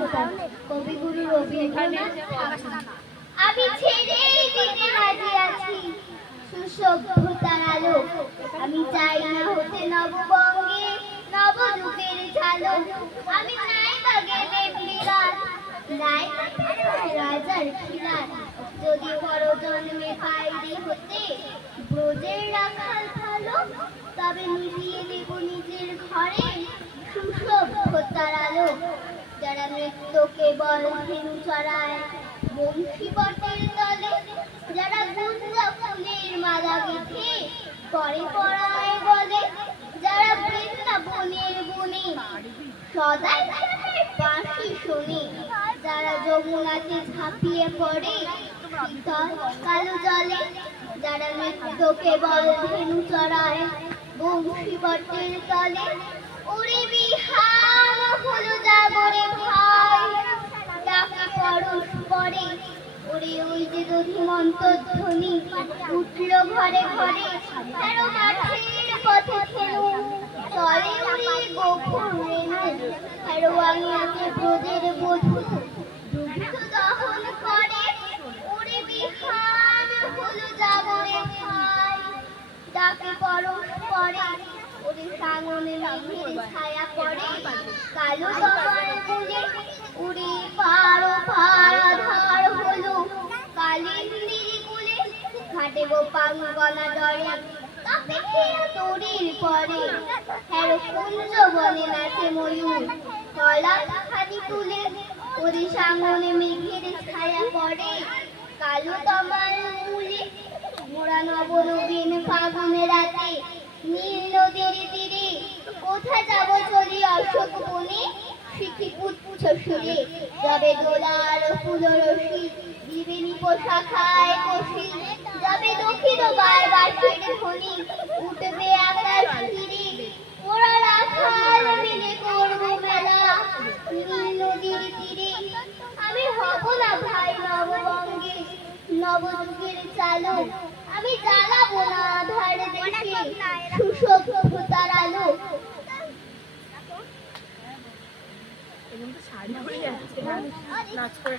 কথা কবিগুরু রবীন্দ্রনাথ ঠাকুর। আমি ছেড়েই দিতে রাজি আছি সুসভ্যতার আলো। আমি চাই না হতে নববঙ্গে নবযুগের ঝালক। আমি চাই বা গেলে বিরাট রাজার খিলার। যদি বড় জন্মে পাইরে হতে ব্রজের রাখাল ভালো, তবে নিভিয়ে দেব নিজের ঘরে সুসভ্যতার আলো। যারা নৃত্যকে বল ধেনু চড়ায় বংশী বটের তলে, যারা গুঞ্জা ফুলের মালা গেঁথে পরে পড়ায় বলে, যারা বৃন্দাবনের বনে সদাই বাঁশি শোনে, যারা যমুনাতে ঝাঁপিয়ে পড়ে শীতল কালো জলে, যারা নৃত্যকে বল ধেনু চড়ায় বংশী বটের তলে। ওরে বিহার হলো জাগরে ভাই, ডাকে পরশ পড়ে। ওরে ওই যে দধিমন্ত ধ্বনি উঠল ঘরে ঘরে। ফেরো মাঠের পথে খেলু চলে উড়ে গোকুল রেণু। ফেরো আঙিনাতে ব্রজের বধূ দুগ্ধ দহন করে। ওরে বিহার হলো জাগরে ভাই, ডাকে পরশ পড়ে। ওরে সাঙনে মেঘের ছায়া পড়ে কালো তোমার মূলে। উড়ে পারো পারাধার হলো কালিন্দির কুলে। ঘাটে গোপাঙ্গনা ডরে কাপে খেয়া তরির পরে। হ্যারো কুঞ্জ বনে নাচে ময়ূর কলা খানি তুলে। ওরে সাঙনে মেঘের ছায়া পড়ে কালো তোমার মূলে। মোরা নবনবীন ফাগুনে রাতে নীল নদীর তীরে, কোথায় যাব চলি অশোক বনে সিথি পুচ্ছ সুরে। যাবে দোলার ফুলরসি দিবেনি পোশাখায় কষি, যাবে দক্ষিণ বার বাঁশির ধ্বনি উঠবে আকাশ তীরে। ওরা রাখাল মিলে করব মেলা নীল নদীর তীরে। আমি হব না ভাই নববঙ্গে নবযুগের চালক। আমি জ্বালাবো না আধার দেশে সুসভ্যতার আলো। শাড়ি পরে যাচ্ছে নাচ করে।